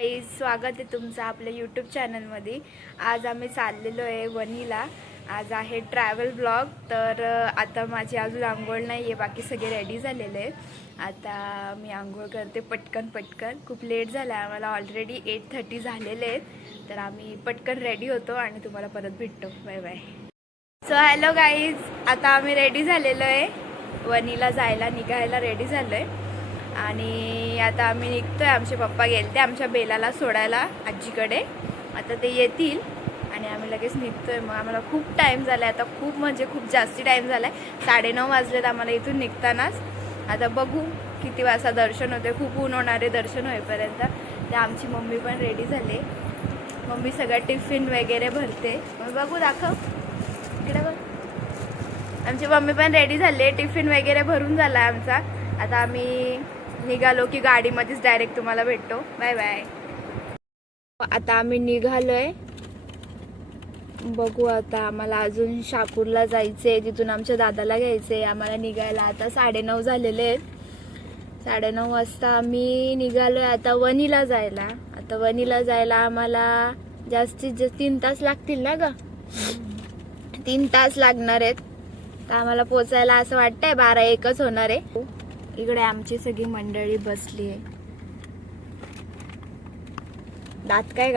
स्वागत आहे तुमचं आपल्या यूट्यूब चॅनलमध्ये आज आम्ही चाललेलो आहे वनीला. आज आहे ट्रॅव्हल ब्लॉग तर आता माझी अजून आंघोळ नाही आहे बाकी सगळे रेडी झालेले आहेत. आता मी आंघोळ करते पटकन पटकन. खूप लेट झाला आहे आम्हाला ऑलरेडी एट थर्टी झालेले आहेत. तर आम्ही पटकन रेडी होतो आणि तुम्हाला परत भेटतो. Bye bye so hello guys आता आम्ही रेडी झालेलो आहे. वनीला जायला निघायला रेडी झालो आहे आणि आता आम्ही निघतो आहे आमचे पप्पा गेलते आमच्या बेलाला सोडायला आजीकडे. आता ते येतील आणि आम्ही लगेच निघतो आहे मग आम्हाला खूप टाईम झाला आहे आता खूप म्हणजे खूप जास्ती टाईम झाला आहे साडेनऊ वाजलेत आम्हाला इथून निघतानाच. आता बघू किती वाजता दर्शन होते खूप ऊन होणारे दर्शन होईपर्यंत. तर आमची मम्मी पण रेडी झाले. मम्मी सगळं टिफिन वगैरे भरते. मग बघू दाखव. इकडे बघ. आमची मम्मी पण रेडी झाली. टिफिन वगैरे भरून झाला आमचा. आता आम्ही निघालो की गाडीमध्येच डायरेक्ट तुम्हाला भेटतो. बाय बाय आता आम्ही निघालोय. बघू आता आम्हाला अजून शापूरला जायचंय तिथून आमच्या दादाला घ्यायचंय. आम्हाला निघायला आता साडेनऊ झालेले आहेत. साडेनऊ वाजता आम्ही निघालोय आता वनीला जायला. आता वनीला जायला आम्हाला जास्तीत जास्त तीन तास लागतील ना ग? तीन तास लागणार आहेत. तर आम्हाला पोचायला असं वाटतंय बारा एकच होणार आहे. इकडे आमची सगळी मंडळी बसली आहे. दात काय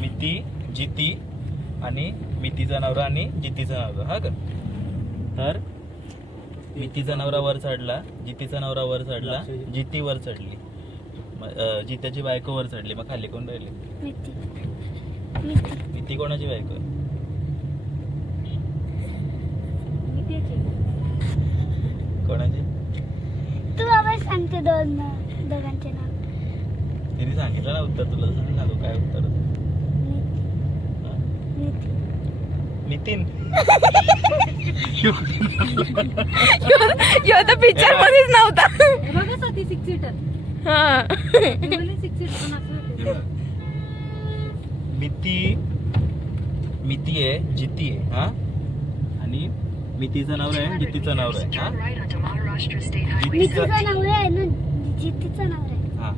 मिती जिती आणि मितीचा नवरा आणि जितीचा नवरा हा का? तर मितीचा नवरा वर चढला जितीचा नवरा वर चढला जिती वर चढली. जित्याची बायको वर चढली. मग खाली कोण राहिली? मिती. कोणाची बायको? आहे? कोणाची? तू बाबा सांगते दोन दोघांचे नाव. तिने सांगितलं ना उत्तर तुला सांग ना तू काय उत्तर? नितीन. ह्यो तर पिक्चर मध्येच नव्हता. बघा हे. मिती मिती आहे जिती आहे हा? आणि मितीचं नाव आहे जितीचं नाव आहे हा? जितीचं नवरा आहे जितीचा नवरा आहे हा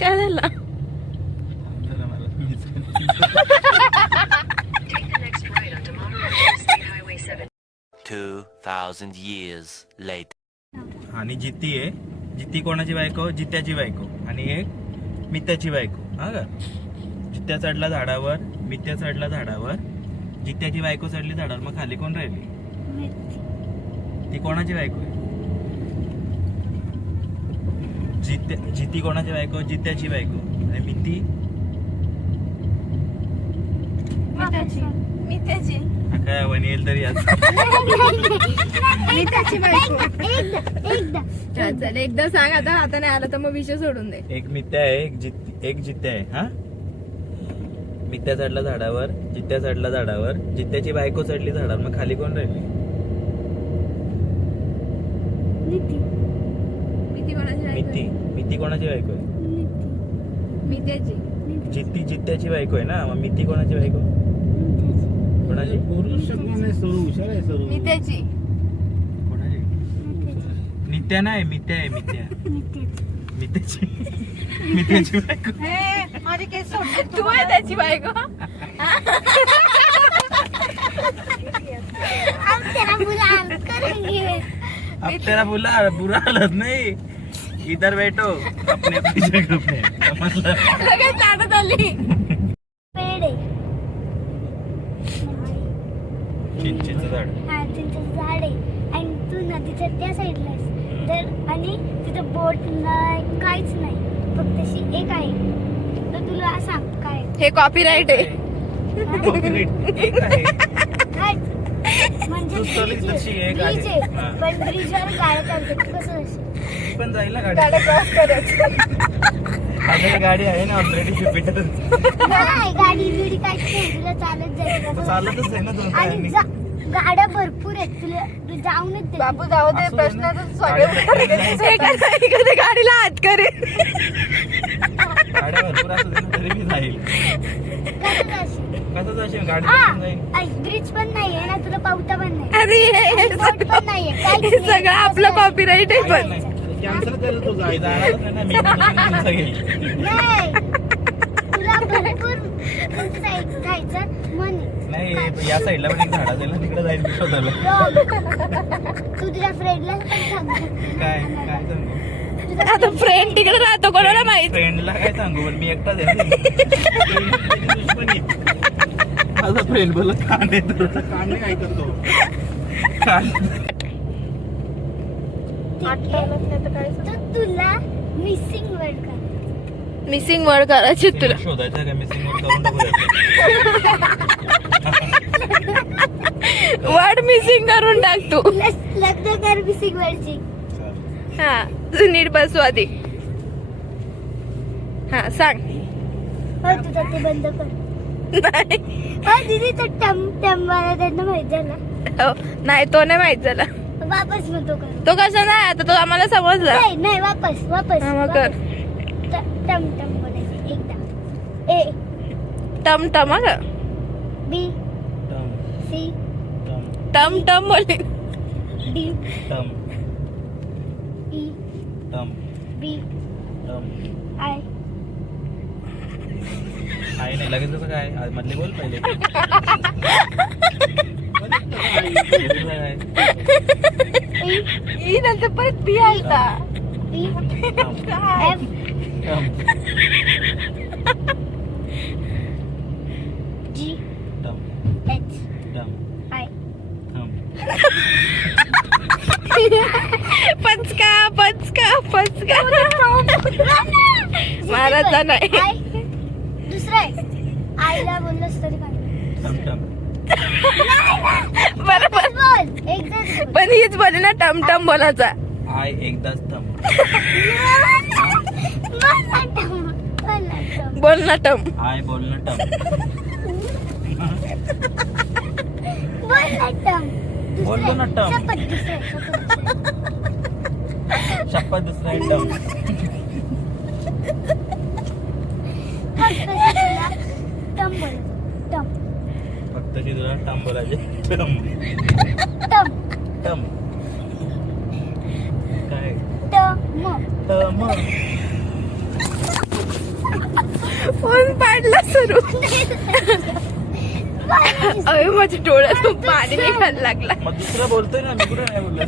काय झालं. आणि जिती आहे. जिती कोणाची बायको? जित्याची बायको. आणि एक मित्याची बायको. हा का? जित्या चढला झाडावर मित्या चढला झाडावर. जित्याची बायको चढली झाडावर मग खाली कोण राहिली? मिती. ती कोणाची बायको आहे? जित्या जिती कोणाची बायको? जित्याची बायको. आणि मिती? मी त्याची काय वनील तरी आज मी त्याची बायको. एकदा एकदा हा, चल एकदा सांग आता आता नाही आला तर मग विषय सोडून दे. एक मित्या आहे एक जित एक जित्या आहे हा? मित्या चढला झाडावर जित्या चढला झाडावर जित्याची बायको चढली झाडावर मग खाली कोण राहिली मिती मी ती कोणाची बायको मिती मिती कोणाची बायको आहे? मिती. मी त्याची मिती. जित्ती जित्याची बायको आहे ना? मग मिती कोणाची बायको? मितीची. कोणाची? मी त्याची कोणाची? मितीची. नित्या नाही मित्या आहे मित्या. मितीची. मित्याची. मित्याची बायको. तू आहे त्याची बायको? अब तेरा बुरा हाल करेंगे अब तेरा बुला बुरा हालत नहीं. इधर बैठो। अपने अपनी जगह पे समजलं लगेच नाटक आली पेड। आहे चिंचेचं झाड. हा चिंचेचं झाड आहे. आणि तू नदीच्या त्या साईडला आहेस तर आणि तिथं बोट नाही काहीच नाही. फक्त अशी एक आहे. तर तुला सांग काय? हे कॉपीराईट आहे. एक आहे? म्हणजे नुसतं bridge तशी आहे. एक आहे. Bridge आहे हा. पण ब्रिजवर गाड्या चालतात तू कसं असेल ती पण जाईल ना गाडी क्रॉस आहे ना ऑलरेडी ज्युपिटर नाही गाडी बिडी काहीच नाही तुला चालत जायचं कसं? चालतच आहे ना दोन आणि पायांनी. जा- गाड्या भरपूर आहेत तुला तू जाऊनच दे बापू जाऊ दे असू दे ना. प्रश्नाचं गाडी गाडीला हात करेल गाड्या भरपूर असू दे ना, तरी मी जाईल कसं जाशील कसं जाशील गाडी हा बसून जाईल ब्रिज पण नाहीये ना तुला पावता पण नाही. अरे हे- हे पण नाहीये काहीच हे नाही. सगळं आपलं कॉपीराईट आहे पण. कॅन्सल कर तू गाडी जाणारच नाही ना मी तुझं घेईल. नाही. तुला भरपूर जायचं मन आहे. नाही या साईडला पण एक झाड असेल ना तिकडे जाईल मी शोधायला. Wrong. तू तुझ्या फ्रेंडला सांग. काय काय सांगू? आता फ्रेंड तिकडे राहतो कोणाला माहीत? फ्रेंडला काय सांगू पण मी एकटाच आहे ना. दुश्मनी. माझा फ्रेंड बोल कांदे कांदे काय करतो? तुला मिसिंग वर्ड कर मिसिंग वर्ड करायची तुला. शोधायचं काय मिसिंग करून टाकू वर्ड मिसिंग करून टाक तू. लग्न कर मिसिंग वर्डची हा तू नीट बसू आधी. हा सांग. हो तुझा ते बंद कर. नाही. हो दीदी तो टम टम मला त्यांना माहीत झाला. हो, नाही तो नाही माहीत झाला. वापस मग तो कर. तो कसा नाही? आता तो आम्हाला समजला. नाही नाही वापस वापस हा, मग कर. वापस. ट- टम टम बोलायचं एकदा. ए. टम टम हा? का बी सी. टम टम बोलली. डी. टम. ई. टम. बी. टम. आय. आहे नाही लगेच कसं काय आज मधले बोल पहिले. ई नंतर परत पी आलता. एफ. जी. एच. पचका पचका पचका. महाराजचा नाही. आहे आईला बोललंस तरी काय बरोबर बोल बोल. पण हीच बोलली ना टम टम बोलायचा. आय एकदाच बोल टम. बोल ना टम. बोल ना टम. आय बोल ना टम. बोललो ना टम. शपथ दुसरं. शपथ दुसरं शपथ. दुसरा टम फक्त तुला टम बोल टम फक्त तुला टम बोलायचे टम टम काय? टम टम फोन पाडला सुरू. अरे माझ्या डोळ्यातून पाणी निघायला लागला. मग दुसरं बोलतोय ना मी कुठे नाही बोललो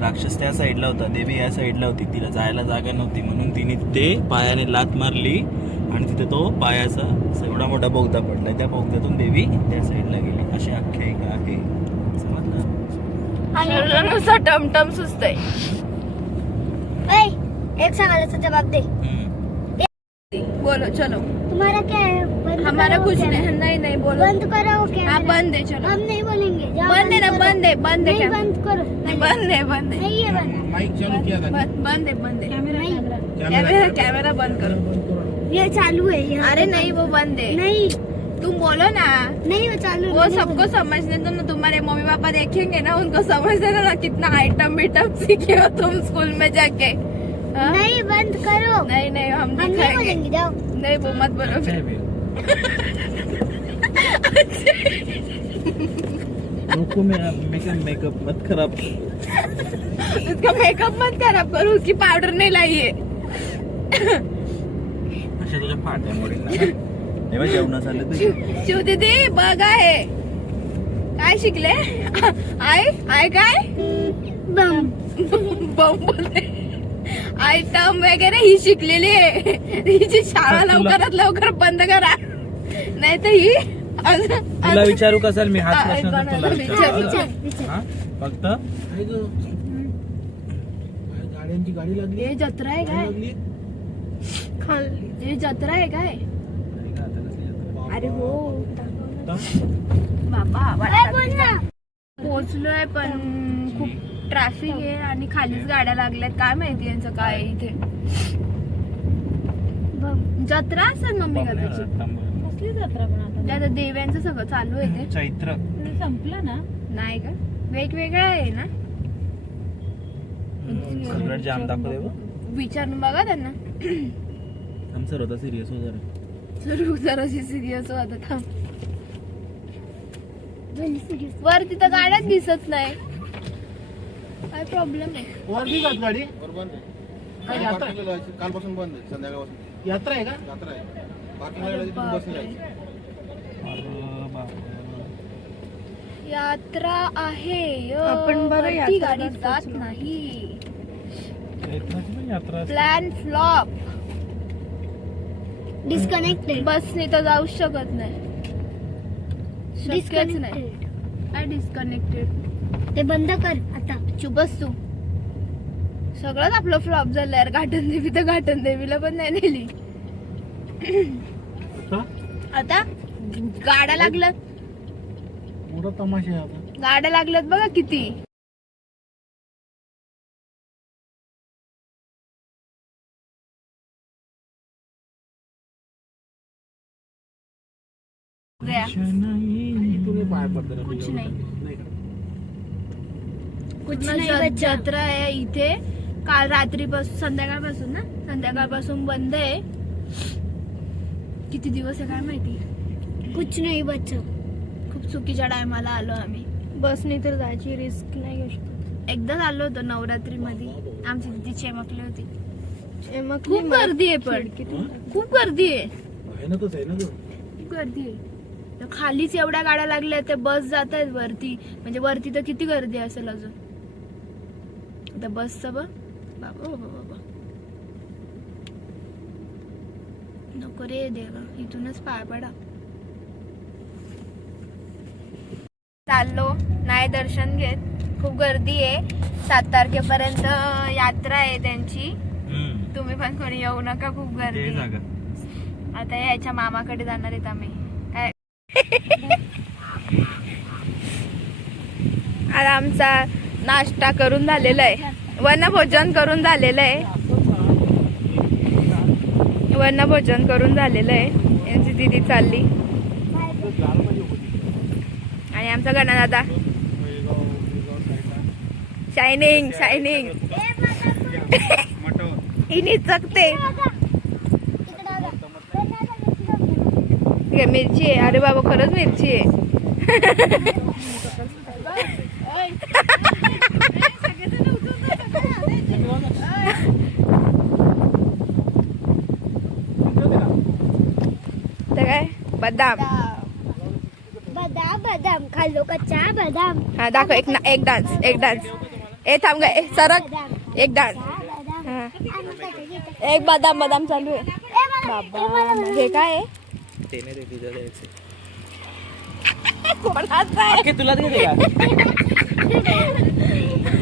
राक्षस त्या साईडला होता देवी या साईडला होती. तिला जायला जागा नव्हती म्हणून तिने ते पायाने लात मारली. आणि तिथे तो पायाचा एवढा मोठा बोगदा पडलाय. त्या बोगद्यातून देवी त्या साईडला गेली. अशी आख्यायिका आहे. समजलं? आणि नुसतं टमटम सुचतंय. एक सवालाचा जवाब दे. बोलो चलो. तुम्हारा क्या है बंद हमारा कुछ। नहीं नहीं नहीं बोलो. बंद करो क्या हाँ बंद है चलो. हम नहीं बोलेंगे. बंद है ना। बंद है बंद है नहीं क्या बंद करो. बंद है बंद है नहीं है बंद. बंद बंद है बंद है कैमरा कैमरा बंद करो. ये चालू है यहाँ अरे नहीं वो बंद है। नहीं। तुम बोलो ना। नहीं वो चालू वो सबको। समझने दो ना तुम्हारे मम्मी पापा देखेंगे ना उनको समझ देना ना कितना आइटम बिटम सीखे हो तुम स्कूल में जाके। हाँ? नहीं बंद करो। नहीं नहीं हम नहीं जाओ। नहीं वो मत बोलो। फिर नको मेकअप मेकअप मत खराब उसका मेकअप मत खराब करो उसकी पाउडर नहीं लाई अशा तुझ्या फाट्या मोडील ना तेव्हा जेवण झालं तुझे शिव दीदी बघ आहे. काय शिकले? आय आय काय? बम. बम बोलते. आयटम वगैरे ही शिकलेली आहे. हिची शाळा लवकरात लवकर बंद करा. नाही तर ही तुला विचारू कसाल मी हाच प्रश्न तर तुला हा? फक्त? गाड्यांची गाडी लागली. हे जत्रा आहे काय? लागली. हे जत्रा आहे काय? अरे हो. बाबा पोहोचलोय पण खूप ट्रॅफिक आहे आणि खालीच गाड्या लागल्यात. काय माहिती यांचं काय इथे? जत्रा असेल मम्मी कदाचित कसली जत्रा पण आता? ते आता देव्यांचं सगळं चालू आहे ते. चैत्र. संपलं ना? नाही का? वेगवेगळं आहे ना. विचारून बघा त्यांना. आमचं होता सिरियस हो जरा सुरू जराशी सिरियस होता थांब. वर तिथं गाड्याच दिसत नाही. काय प्रॉब्लेम आहे? वर नाही जात गाडी? काय यात्रा? कालपासून बंद आहे संध्याकाळपासून. यात्रा आहे का? यात्रा आहे. बसने जायचं. यात्रा आहे. य. आपण बरं वरती यात्रा गाडी जात. नाही. यात्रा प्लॅन फ्लॉप Disconnected. बसने तर जाऊ शकत नाही. शक्यच नाही. Disconnected. काय डिस्कनेक्टेड ते बंद कर आता. चुपच तू. सगळंच आपलं फ्लॉप झालं यार. घाटन देवी तर घाटन देवीला पण नाही नेली? आता गाड्या लागल्यात. मोठा तमाशा आहे आता. गाड्या लागल्यात बघा किती. गया. कुछ नाही. कुछ नाही. जत्रा आहे इथे. काल रात्रीपासून संध्याकाळपासून ना? संध्याकाळपासून बंद आहे. किती दिवस आहे काय माहिती? कुछ नाही बच्चा. खूप चुकीच्या टायमाला आलो आम्ही. बसने तर जायची रिस्क नाही घेऊ शकत. एकदाच आलो होतो नवरात्री मध्ये आमची तिथे चमकली होती. खूप गर्दी आहे पण. खूप गर्दी आहे. खूप गर्दी आहे. खालीच एवढ्या गाड्या लागल्या त्या बस जात आहेत वरती. म्हणजे वरती तर किती गर्दी असेल अजून? आता बसचं बघ. बाबा बाबा बाबा. नको रे देवा इथूनच पाय पडा. चाललो नाही दर्शन घेत. खूप गर्दी आहे. सात तारखेपर्यंत यात्रा आहे त्यांची. तुम्ही पण कोणी येऊ नका खूप गर्दी आता याच्या मामाकडे जाणार आहेत आम्ही काय आता आमचा नाश्ता करून झालेला आहे. वनभोजन करून झालेलं आहे. वनभोजन करून झालेलं आहे. यांची दिदी चालली. आणि आमचा गणदादा. शायनिंग शायनिंग इनी चकते हे मिरची आहे. अरे बाबा खरंच मिरची आहे तर काय बदाम. बदाम बदाम. खाल्लो कच्चा बदाम. हा दाखव एक ना एक डान्स एक डान्स. ए थांब काय सरक. एक डान्स. बदाम. हा. आणि काय घेते? एक बदाम बदाम चालू आहे. ए, मला- ए, मला- हे काय आहे? ते नाही ते तुझ्या द्यायचे कोणाचं आहे? अख्खे तुला देते का?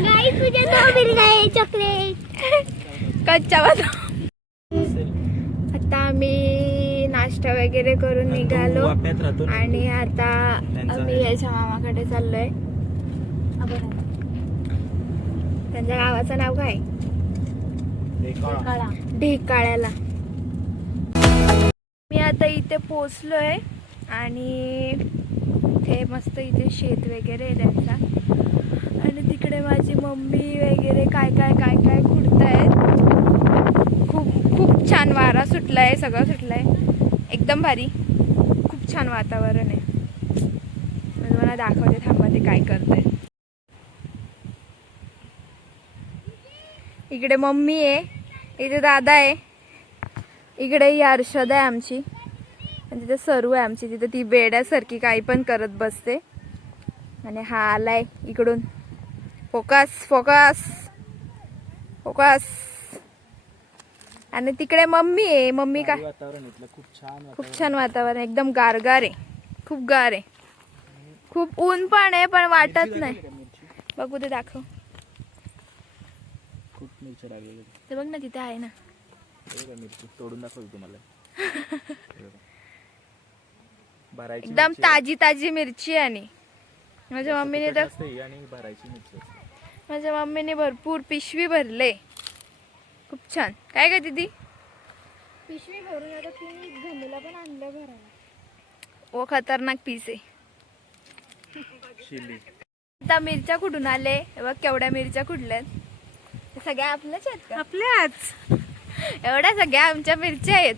नाही तुझ्या तो नाही चॉकलेट. कच्चा बदाम. आता आम्ही नाश्ता वगैरे करून निघालो. आणि आता आहे. याच्या मामाकडे चाललोय. त्यांच्या गावाचं नाव काय? ढेकाळ्याला. मी आता इथे पोचलोय आणि ते मस्त इथे शेत वगैरे आहे त्यांचा. आणि तिकडे माझी मम्मी वगैरे काय काय काय काय खुडतायत खूप खूप छान वारा सुटलाय सगळं सुटलंय. एकदम भारी. खूप छान वातावरण आहे. मी तुम्हाला दाखवते थांबा ते काय करते इकडे मम्मी आहे इथे दादा आहे. इकडे ही हर्षद आहे आमची. आणि तिथे सरू आहे आमची तिथे ती बेड्यासारखी काही पण करत बसते. आणि हा आलाय इकडून. Focus focus focus. आणि तिकडे मम्मी आहे. मम्मी काय? वातावरण इथलं. खूप छान खूप छान वातावरण एकदम गारगार आहे. खूप गार आहे. खूप ऊन पण आहे पण वाटत नाही. बघू ते दाखव. खूप मिरच्या लागलेली ते बघ ना तिथे आहे ना. मिरची. तोडून दाखवतो तुम्हाला. एकदम. ताजी ताजी मिरची आणि. माझ्या मम्मीने तर. माझ्या मम्मीने भरपूर पिशवी भरले. खूप छान. काय काय दीदी? पिशवी भरून आता तुम्ही घमेला पण आणलं भरायला ओ खतरनाक पीस आहे. शिली आता मिरच्या कुठून आले? बघ केवढ्या मिरच्या कुठल्यात हे सगळ्या आपल्याच आहेत का? आपल्याच. एवढ्या सगळ्या आमच्या मिरच्या आहेत.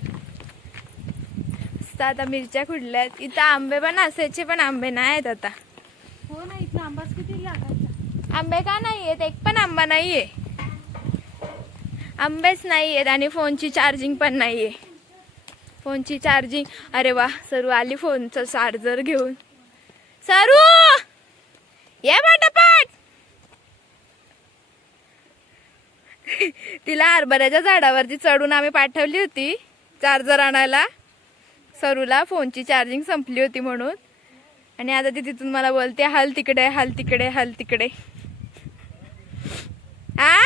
आता मिरच्या कुठल्यात इथं आंबे पण असायचे पण आंबे नाही आहेत आता. हो ना इथं आंबाच किती लागायचा. आंबे का नाही आहेत एक पण आंबा नाहीये. आंबेच नाही आहेत आणि फोनची चार्जिंग पण नाही आहे. फोनची चार्जिंग अरे वा सरू आली फोनचं चार्जर घेऊन. सरू! ये पटापट! तिला हरभऱ्याच्या झाडावरती चढून आम्ही पाठवली होती चार्जर आणायला. सरूला फोनची चार्जिंग संपली होती म्हणून. आणि आता ती तिथून मला बोलते हल तिकडे हल तिकडे हल तिकडे. आ?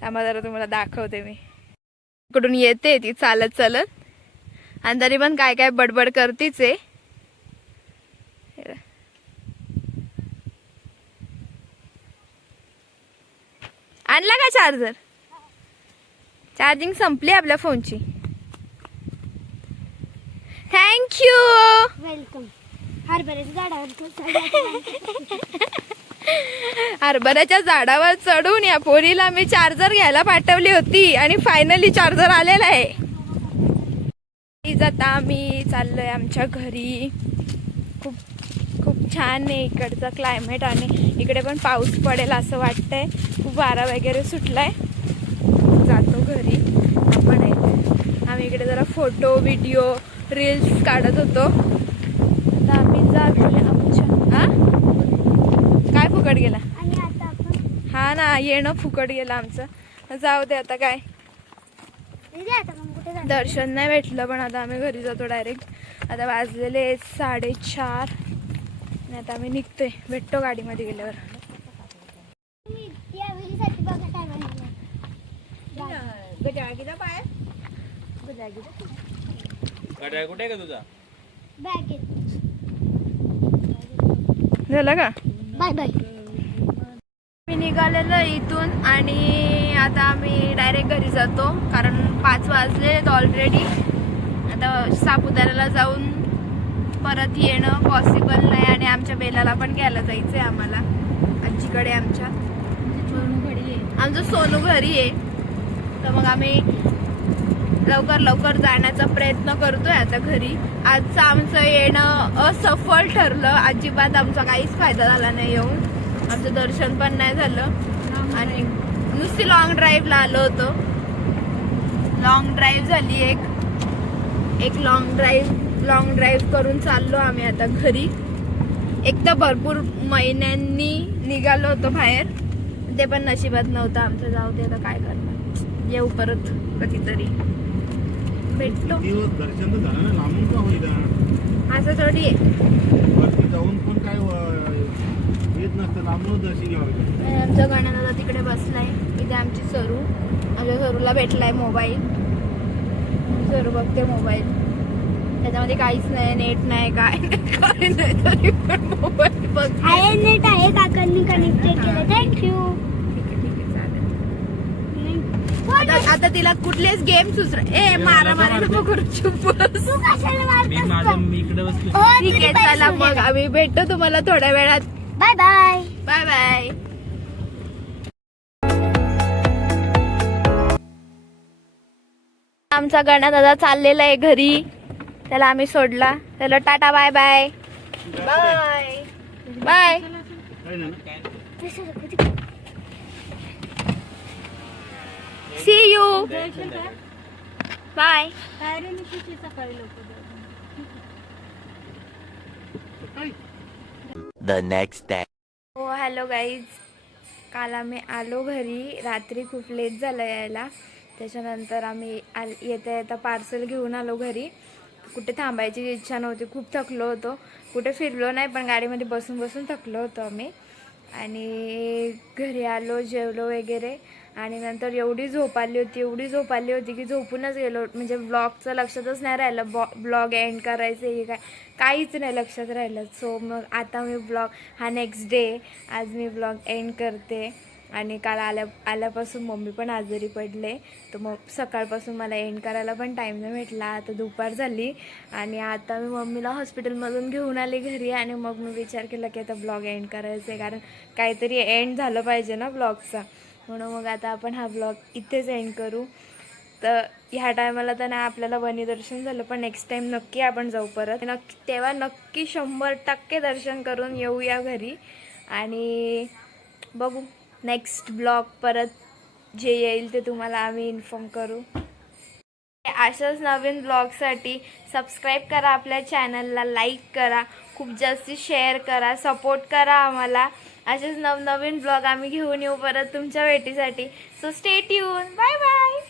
थांबा जरा तुम्हाला दाखवते मी. इकडून येते ती चालत चालत. आणि तरी पण काय काय बडबड करतीच आहे. आणला का चार्जर? चार्जिंग संपली आपल्या फोनची. थँक्यू वेलकम हरभऱ्याच्या झाडावर हरभऱ्याच्या झाडावर चढून या पोरीला मी चार्जर घ्यायला पाठवली होती आणि फायनली चार्जर आलेला आहे. प्लीज आता आम्ही चाललोय आमच्या घरी. खूप खूप छान आहे इकडचं क्लायमेट आणि इकडे पण पाऊस पडेल असं वाटतंय. खूप वारा वगैरे सुटलाय. जातो घरी. आपण आम्ही इकडे जरा फोटो व्हिडिओ रील्स काढत होतो. तर आम्ही जा फुकट गेला. आणि आता आपण हा ना येणं फुकट गेलं आमचं. जाऊ दे आता काय? दर्शन नाही भेटलं पण आता आम्ही घरी जातो डायरेक्ट आता वाजलेले आहेत साडेचार. आणि आता आम्ही निघतोय. भेटतो गाडीमध्ये गेल्यावर. कुठे का तुझा? झालं का? बाय बाय निघालेलो इथून आणि आता आम्ही डायरेक्ट घरी जातो. कारण पाच वाजले ऑलरेडी आता सापुताऱ्याला जाऊन परत येणं पॉसिबल नाही आणि आमच्या बेलाला पण घ्यायला जायचं आहे आम्हाला. आजीकडे आमच्या. आमचं सोनू घरी आहे. तर मग आम्ही लवकर लवकर जाण्याचा प्रयत्न करतोय आता घरी. आजचं आमचं येणं असफल ठरलं. अजिबात आमचा काहीच फायदा झाला नाही येऊन आमचं दर्शन पण नाही झालं. आणि नुसती लॉंग ड्राईव्हला आलो होतो. लॉंग ड्राईव्ह झाली एक. एक लॉंग ड्राईव्ह लॉंग ड्राईव्ह करून चाललो आम्ही आता घरी. एक तर भरपूर महिन्यांनी निघालो होतो बाहेर. ते पण नशिबात नव्हतं आमचं. जाऊ दे आता काय करणार. येऊ परत कधीतरी. भेटतो. असं थोडी आहे. आमचा गणनाला तिकडे बसलाय. इथे आमची सरू. आमच्या सरूला भेटलाय मोबाईल. सरू बघते मोबाईल. त्याच्यामध्ये काहीच नाही नेट नाही काय नाही, काय नाही. तरी पण मोबाईल बघ आहे नेट आहे काकांनी कनेक्टेड केलं थँक्यू आता आता तिला कुठलेच गेम सुचर ए मारा मारा नको करू चुप बस. तू कशाला मी मारतोस माझं पण? मी इकडे बसलो हो, ठीक आहे चला मग. आम्ही भेटतो तुम्हाला थोड्या वेळात. बाय बाय बाय बाय आमचा गणा दादा चाललेला आहे घरी. त्याला आम्ही सोडला. त्याला tata bye bye bye bye? See you bye सकाळी द नेक्स्ट डे हो हॅलो गाईज काल आम्ही आलो घरी. रात्री खूप लेट झालं यायला. त्याच्यानंतर आम्ही आल येता येता पार्सल घेऊन आलो घरी. कुठे थांबायची इच्छा नव्हती. खूप थकलो होतो. कुठे फिरलो नाही पण गाडीमध्ये बसून बसून थकलो होतो आम्ही. आणि घरी आलो जेवलो वगैरे. आणि नंतर एवढी झोप आली होती एवढी झोप आली होती की झोपूनच गेलो. म्हणजे ब्लॉगचं लक्षातच नाही राहिलं. बॉ ब्लॉग एंड करायचं हे काय? काहीच नाही लक्षात राहिलं. सो मग आता मी ब्लॉग हा नेक्स्ट डे आज मी ब्लॉग एंड करते. आणि काल आल्या आल्यापासून मम्मी पण आजारी पडले. तर मग सकाळपासून मला एंड करायला पण टाईम नाही भेटला. आता दुपार झाली. आणि आता मी मम्मीला हॉस्पिटलमधून घेऊन आले घरी. आणि मग मी विचार केला की आता ब्लॉग एंड करायचं आहे कारण काहीतरी एंड झालं पाहिजे ना ब्लॉगचा म्हणून मग आता आपण हा ब्लॉग इथेच एंड करू. तर ह्या टायमाला तर नाही आपल्याला वनी दर्शन झालं पण नेक्स्ट टाईम नक्की आपण जाऊ परत. नक्की तेव्हा नक्की शंभर टक्के दर्शन करून येऊया घरी. आणि बघू नेक्स्ट ब्लॉग परत जे येईल ते तुम्हाला आम्ही इन्फॉर्म करू. अशाच नवीन ब्लॉगसाठी सबस्क्राईब करा आपल्या चॅनलला लाईक करा. खूप जास्ती शेअर करा सपोर्ट करा आम्हाला. असेच नवनवीन ब्लॉग आम्ही घेऊन येऊ परत तुमच्या भेटीसाठी. So stay tune bye bye